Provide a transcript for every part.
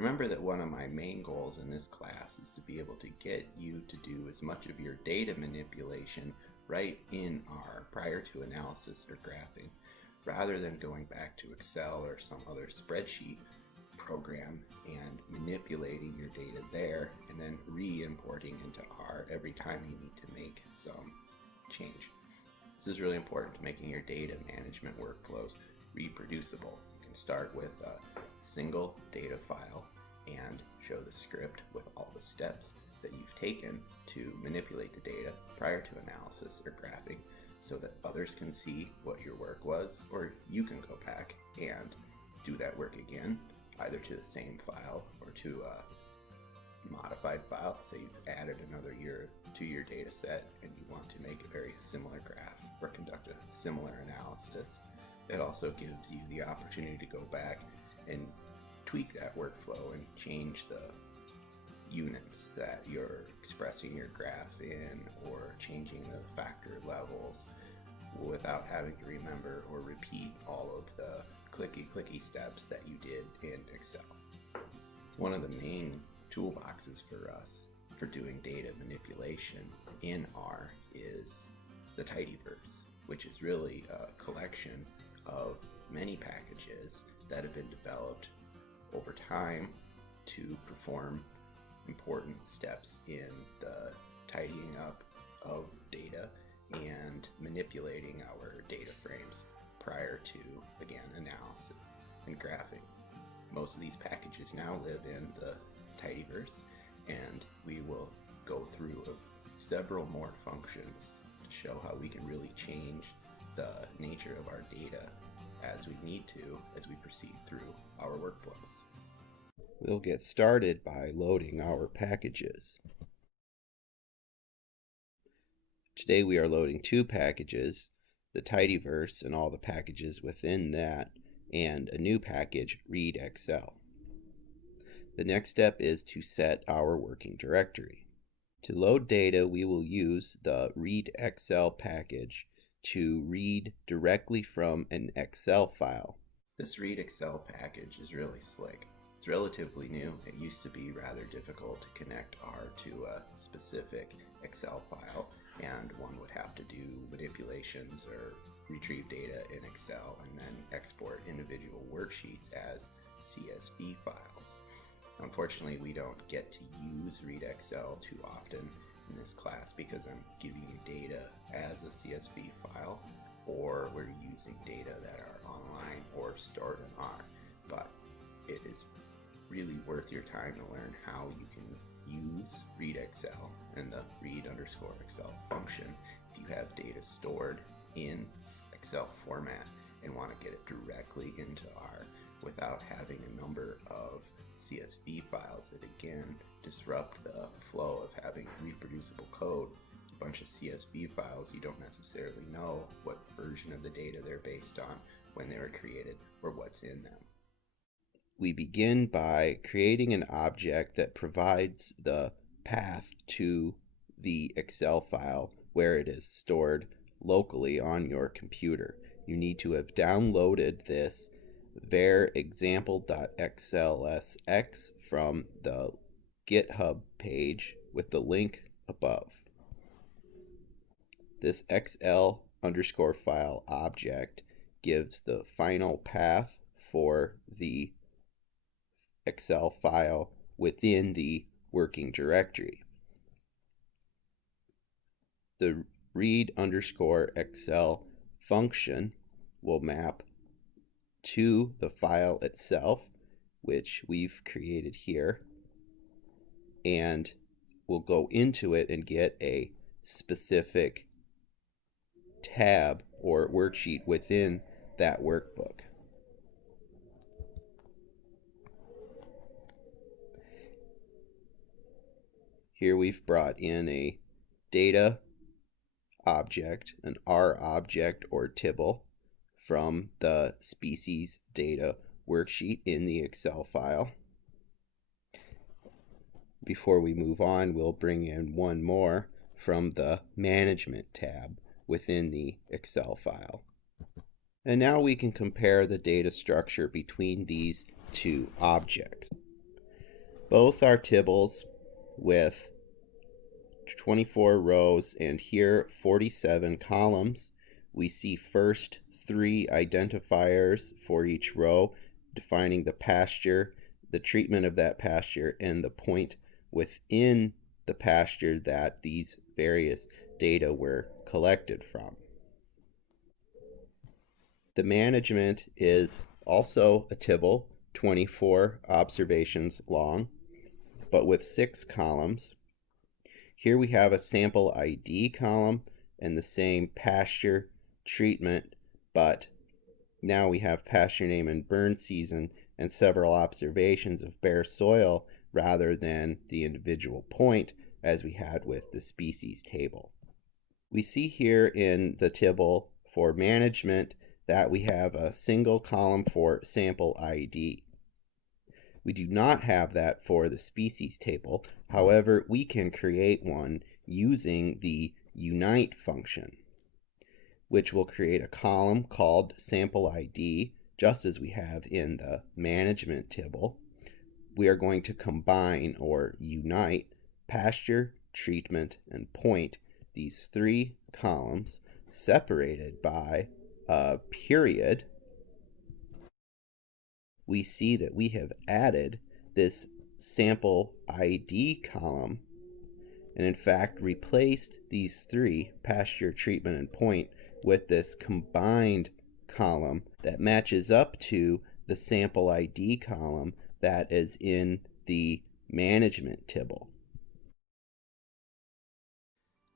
Remember that one of my main goals in this class is to be able to get you to do as much of your data manipulation right in R prior to analysis or graphing, rather than going back to Excel or some other spreadsheet program and manipulating your data there and then re-importing into R every time you need to make some change. This is really important to making your data management workflows reproducible. You can start with a single data file and show the script with all the steps that you've taken to manipulate the data prior to analysis or graphing so that others can see what your work was, or you can go back and do that work again, either to the same file or to a modified file. Say you've added another year to your data set and you want to make a very similar graph or conduct a similar analysis. It also gives you the opportunity to go back and tweak that workflow and change the units that you're expressing your graph in, or changing the factor levels without having to remember or repeat all of the clicky steps that you did in Excel. One of the main toolboxes for us for doing data manipulation in R is the tidyverse, which is really a collection of many packages that have been developed over time to perform important steps in the tidying up of data and manipulating our data frames prior to, again, analysis and graphing. Most of these packages now live in the tidyverse, and we will go through several more functions to show how we can really change the nature of our data as we need to as we proceed through our workflows. We'll get started by loading our packages. Today we are loading two packages, the tidyverse and all the packages within that, and a new package, read Excel. The next step is to set our working directory. To load data, we will use the read Excel package to read directly from an Excel file. This read Excel package is really slick. It's relatively new. It used to be rather difficult to connect R to a specific Excel file, and one would have to do manipulations or retrieve data in Excel and then export individual worksheets as CSV files. Unfortunately, we don't get to use read Excel too often in this class because I'm giving you data as a CSV file, or we're using data that are online or stored in R. But it is really worth your time to learn how you can use read Excel and the read_Excel function if you have data stored in Excel format and want to get it directly into R without having a number of CSV files that again disrupt the flow of having reproducible code. A bunch of CSV files, you don't necessarily know what version of the data they're based on when they were created or what's in them. We begin by creating an object that provides the path to the Excel file where it is stored locally on your computer. You need to have downloaded this var example.xlsx from the GitHub page with the link above. This XL_file object gives the final path for the Excel file within the working directory. The read_Excel function will map to the file itself, which we've created here, and we'll go into it and get a specific tab or worksheet within that workbook. Here we've brought in a data object, an R object or tibble, from the species data worksheet in the Excel file. Before we move on, we'll bring in one more from the management tab within the Excel file. And now we can compare the data structure between these two objects. Both are tables with 24 rows and here 47 columns. We see first 3 identifiers for each row, defining the pasture, the treatment of that pasture, and the point within the pasture that these various data were collected from. The management is also a tibble, 24 observations long, but with 6 columns. Here we have a sample ID column and the same pasture treatment, but now we have pasture name and burn season and several observations of bare soil rather than the individual point as we had with the species table. We see here in the tibble for management that we have a single column for sample ID. We do not have that for the species table. However, we can create one using the unite function, which will create a column called sample ID, just as we have in the management table. We are going to combine or unite pasture, treatment, and point, these 3 columns separated by a period. We see that we have added this sample ID column and in fact replaced these 3, pasture, treatment, and point, with this combined column that matches up to the sample ID column that is in the management tibble.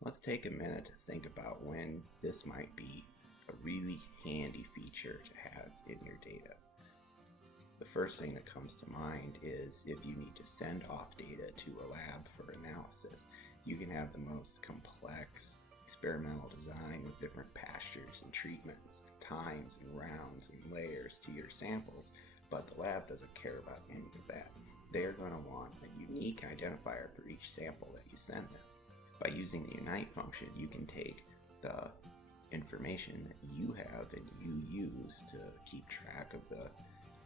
Let's take a minute to think about when this might be a really handy feature to have in your data. The first thing that comes to mind is if you need to send off data to a lab for analysis. You can have the most complex experimental design with different pastures and treatments, times and rounds and layers to your samples, but the lab doesn't care about any of that. They're going to want a unique identifier for each sample that you send them. By using the unite function, you can take the information that you have and you use to keep track of the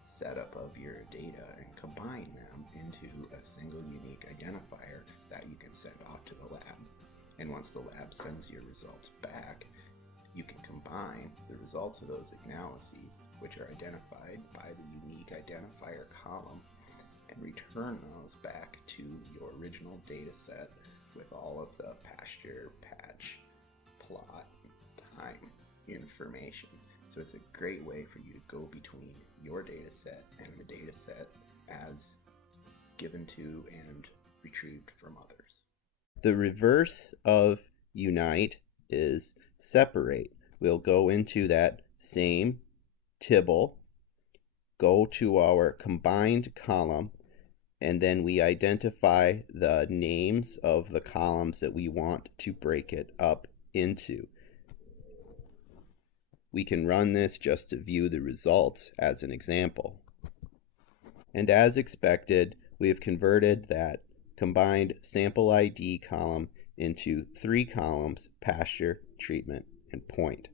setup of your data and combine them into a single unique identifier that you can send off to the lab. And once the lab sends your results back, you can combine the results of those analyses, which are identified by the unique identifier column, and return those back to your original data set with all of the pasture, patch, plot, time information. So it's a great way for you to go between your data set and the data set as given to and retrieved from others. The reverse of unite is separate. We'll go into that same tibble, go to our combined column, and then we identify the names of the columns that we want to break it up into. We can run this just to view the results as an example. And as expected, we have converted that combined sample ID column into 3 columns, pasture, treatment, and point.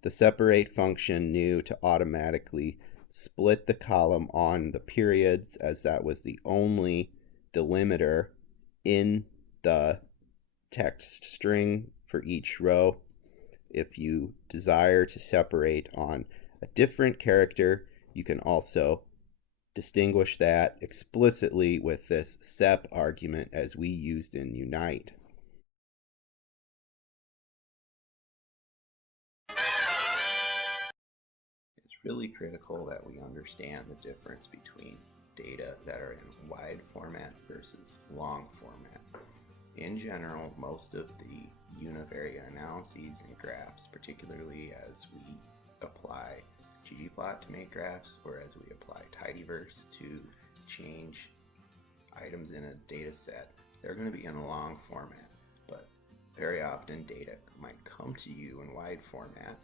The separate function knew to automatically split the column on the periods, as that was the only delimiter in the text string for each row. If you desire to separate on a different character, you can also distinguish that explicitly with this sep argument as we used in unite. It's really critical that we understand the difference between data that are in wide format versus long format. In general, most of the univariate analyses and graphs, particularly as we apply ggplot to make graphs, or as we apply tidyverse to change items in a data set, they're going to be in a long format. But very often data might come to you in wide format,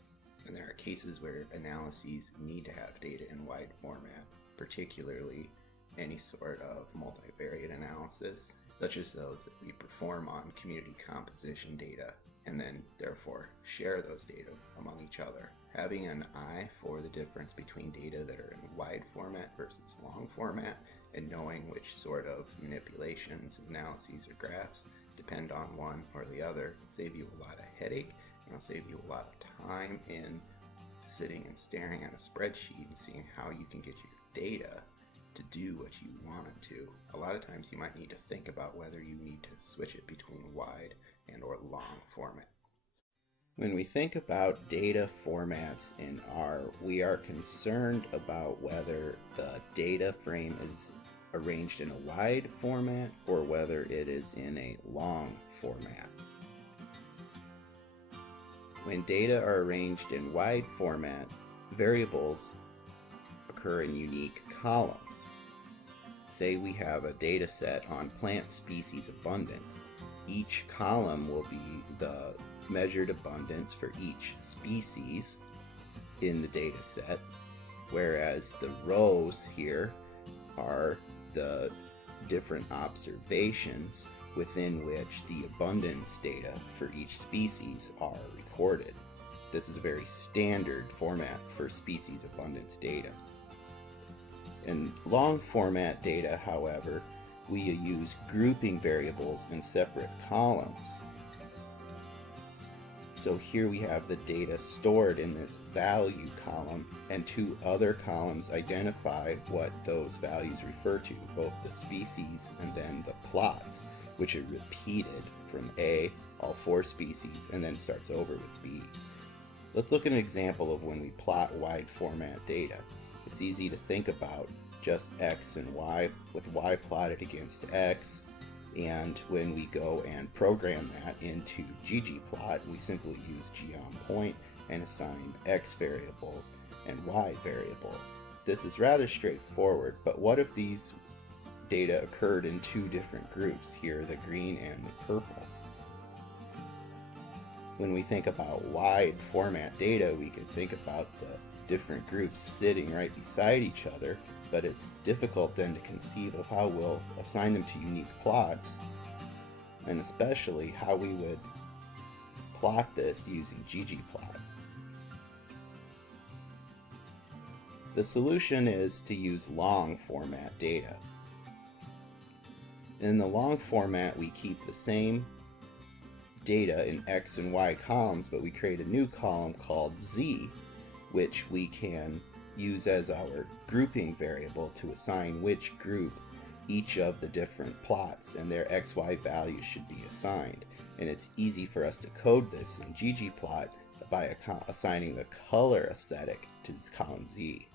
and there are cases where analyses need to have data in wide format, particularly any sort of multivariate analysis, such as those that we perform on community composition data and then therefore share those data among each other. Having an eye for the difference between data that are in wide format versus long format and knowing which sort of manipulations, analyses, or graphs depend on one or the other will save you a lot of headache, and it'll save you a lot of time in sitting and staring at a spreadsheet and seeing how you can get your data to do what you want it to. A lot of times you might need to think about whether you need to switch it between wide and or long format. When we think about data formats in R, we are concerned about whether the data frame is arranged in a wide format or whether it is in a long format. When data are arranged in wide format, variables occur in unique columns. Say we have a data set on plant species abundance. Each column will be the measured abundance for each species in the data set, whereas the rows here are the different observations within which the abundance data for each species are recorded. This is a very standard format for species abundance data. In long format data, however, we use grouping variables in separate columns. So here we have the data stored in this value column, and two other columns identify what those values refer to, both the species and then the plots, which are repeated from A, all four species, and then starts over with B. Let's look at an example of when we plot wide format data. It's easy to think about just X and Y, with Y plotted against X, and when we go and program that into ggplot, we simply use g_on_point and assign X variables and Y variables. This is rather straightforward, but what if these data occurred in two different groups, here the green and the purple? When we think about wide format data, we can think about the different groups sitting right beside each other, but it's difficult then to conceive of how we'll assign them to unique plots, and especially how we would plot this using ggplot. The solution is to use long format data. In the long format, we keep the same data in X and Y columns, but we create a new column called Z, which we can use as our grouping variable to assign which group each of the different plots and their XY values should be assigned. And it's easy for us to code this in ggplot by assigning the color aesthetic to column Z.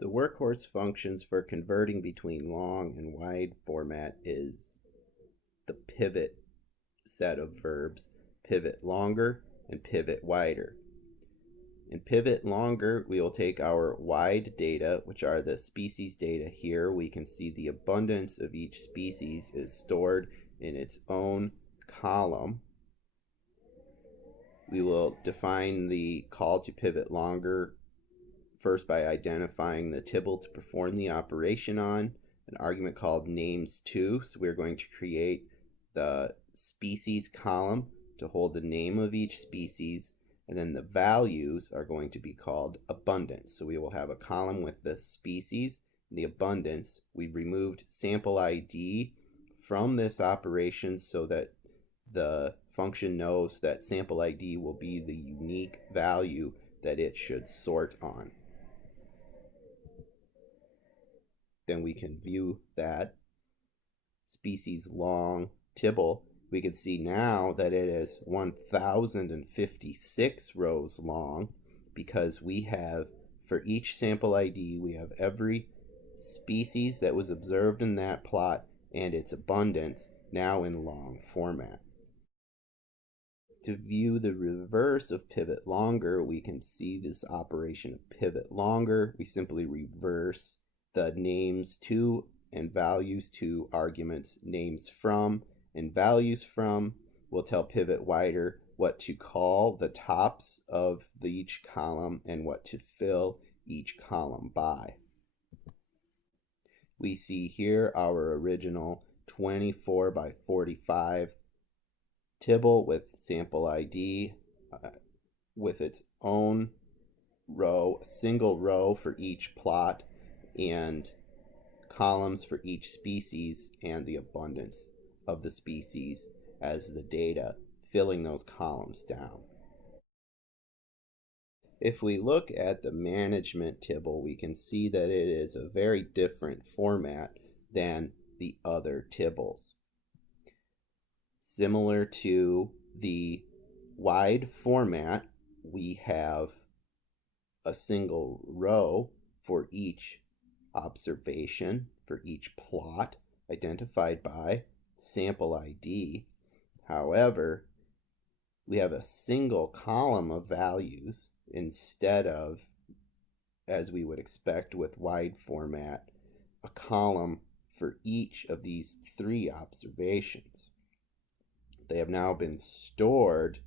The workhorse functions for converting between long and wide format is the pivot set of verbs, pivot longer and pivot wider. In pivot longer, we will take our wide data, which are the species data here. We can see the abundance of each species is stored in its own column. We will define the call to pivot longer first by identifying the tibble to perform the operation on, an argument called names_to. So we're going to create the species column to hold the name of each species, and then the values are going to be called abundance. So we will have a column with the species, the abundance. We've removed sample ID from this operation so that the function knows that sample ID will be the unique value that it should sort on. Then we can view that species long tibble. We can see now that it is 1056 rows long, because we have, for each sample ID, we have every species that was observed in that plot and its abundance now in long format. To view the reverse of pivot longer, we can see this operation of pivot longer. We simply reverse the names_to and values_to arguments. Names from and values from will tell pivot wider what to call the tops of each column and what to fill each column by. We see here our original 24 by 45 tibble with sample ID with its own row, a single row for each plot. and columns for each species and the abundance of the species as the data, filling those columns down. If we look at the management tibble, we can see that it is a very different format than the other tibbles. Similar to the wide format, we have a single row for each observation, for each plot identified by sample ID. However, we have a single column of values instead of, as we would expect with wide format, a column for each of these 3 observations. They have now been stored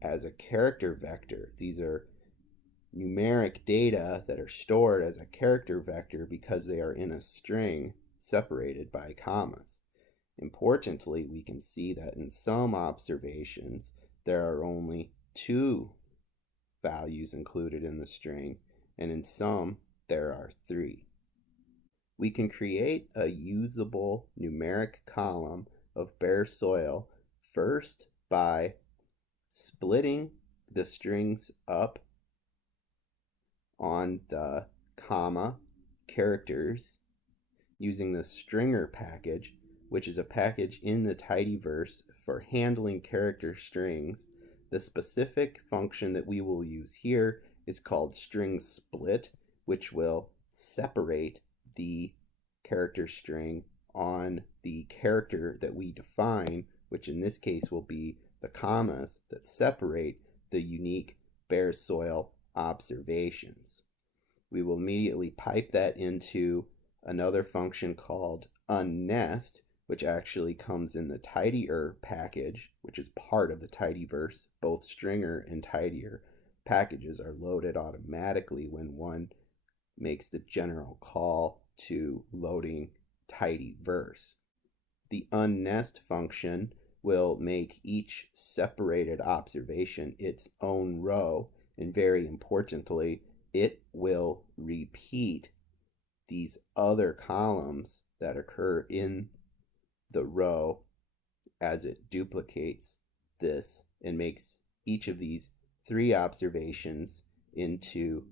as a character vector. These are numeric data that are stored as a character vector because they are in a string separated by commas. Importantly, we can see that in some observations there are only 2 values included in the string, and in some there are 3. We can create a usable numeric column of bare soil first by splitting the strings up on the comma characters using the stringer package, which is a package in the tidyverse for handling character strings. The specific function that we will use here is called string split, which will separate the character string on the character that we define, which in this case will be the commas that separate the unique bare soil observations. We will immediately pipe that into another function called unnest, which actually comes in the tidier package, which is part of the tidyverse. Both stringer and tidier packages are loaded automatically when one makes the general call to loading tidyverse. The unnest function will make each separated observation its own row, and very importantly, it will repeat these other columns that occur in the row as it duplicates this and makes each of these 3 observations into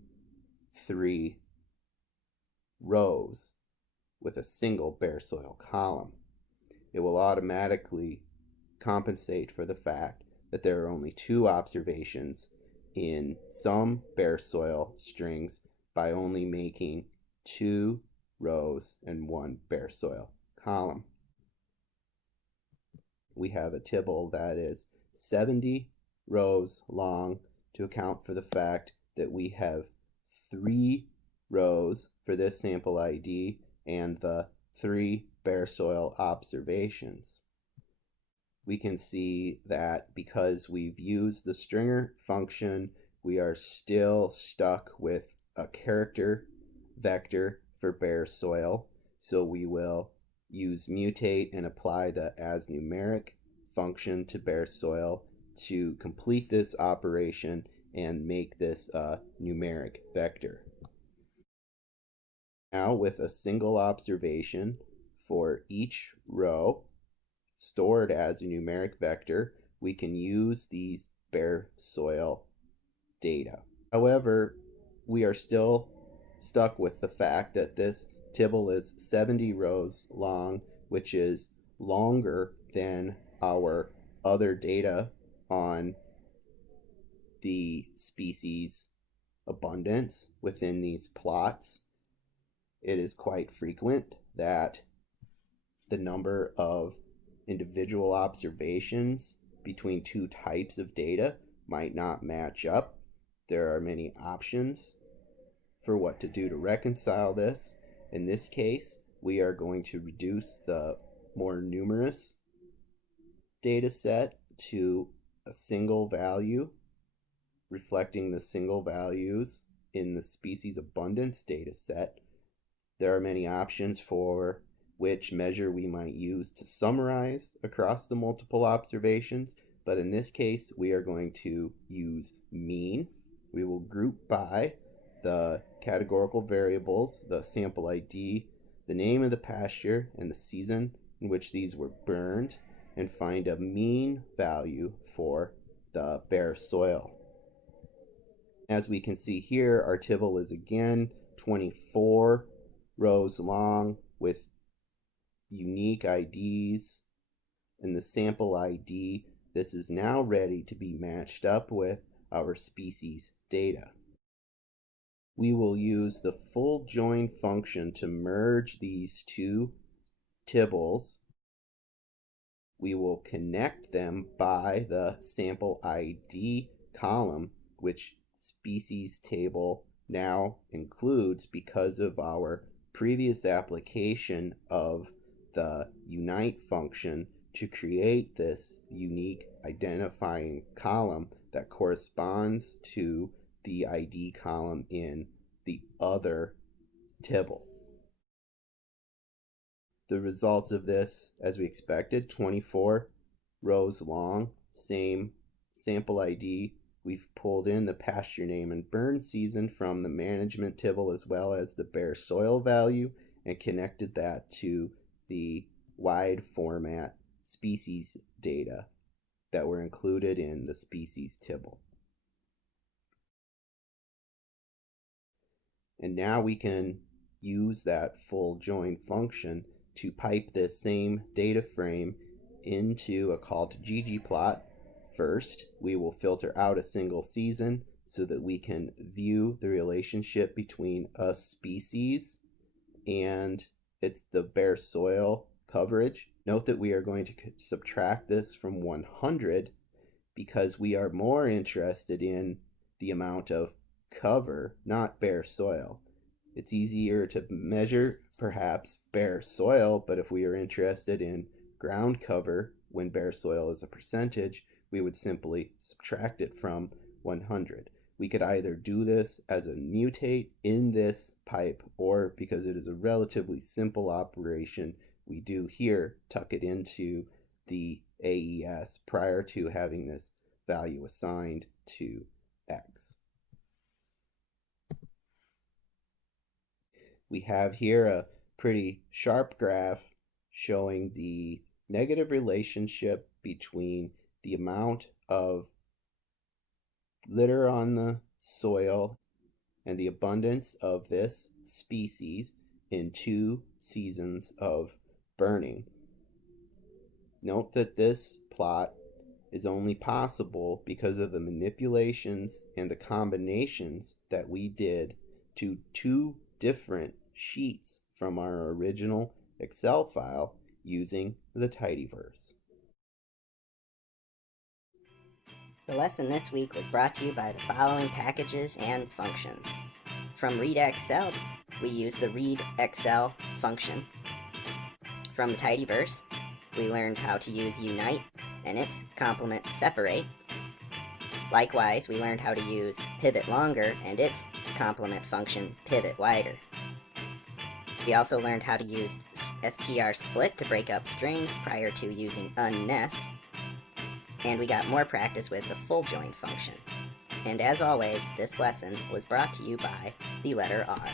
3 rows with a single bare soil column. It will automatically compensate for the fact that there are only 2 observations in some bare soil strings by only making 2 rows and 1 bare soil column. We have a tibble that is 70 rows long to account for the fact that we have 3 rows for this sample ID and the 3 bare soil observations. We can see that because we've used the stringer function, we are still stuck with a character vector for bare soil. So we will use mutate and apply the asNumeric function to bare soil to complete this operation and make this a numeric vector. Now, with a single observation for each row stored as a numeric vector, we can use these bare soil data. However, we are still stuck with the fact that this tibble is 70 rows long, which is longer than our other data on the species abundance within these plots. It is quite frequent that the number of individual observations between 2 types of data might not match up. There are many options for what to do to reconcile this. In this case, we are going to reduce the more numerous data set to a single value, reflecting the single values in the species abundance data set. There are many options for which measure we might use to summarize across the multiple observations, but in this case we are going to use mean. We will group by the categorical variables, the sample ID, the name of the pasture, and the season in which these were burned, and find a mean value for the bare soil. As we can see here, our tibble is again 24 rows long with unique IDs, and the sample ID. This is now ready to be matched up with our species data. We will use the full join function to merge these two tibbles. We will connect them by the sample ID column, which species table now includes because of our previous application of the unite function to create this unique identifying column that corresponds to the ID column in the other tibble. The results of this, as we expected, 24 rows long, same sample ID. We've pulled in the pasture name and burn season from the management tibble as well as the bare soil value and connected that to the wide format species data that were included in the species tibble. And now we can use that full join function to pipe this same data frame into a call to ggplot. First, we will filter out a single season so that we can view the relationship between a species and it's the bare soil coverage. Note that we are going to subtract this from 100 because we are more interested in the amount of cover, not bare soil. It's easier to measure perhaps bare soil, but if we are interested in ground cover when bare soil is a percentage, we would simply subtract it from 100. We could either do this as a mutate in this pipe, or because it is a relatively simple operation, we do here tuck it into the AES prior to having this value assigned to X. We have here a pretty sharp graph showing the negative relationship between the amount of litter on the soil and the abundance of this species in 2 seasons of burning. Note that this plot is only possible because of the manipulations and the combinations that we did to 2 different sheets from our original Excel file using the tidyverse. The lesson this week was brought to you by the following packages and functions. From Read Excel, we use the Read Excel function. From the tidyverse, we learned how to use unite and its complement separate. Likewise, we learned how to use pivot longer and its complement function pivot wider. We also learned how to use str split to break up strings prior to using unnest. And we got more practice with the full join function. And as always, this lesson was brought to you by the letter R.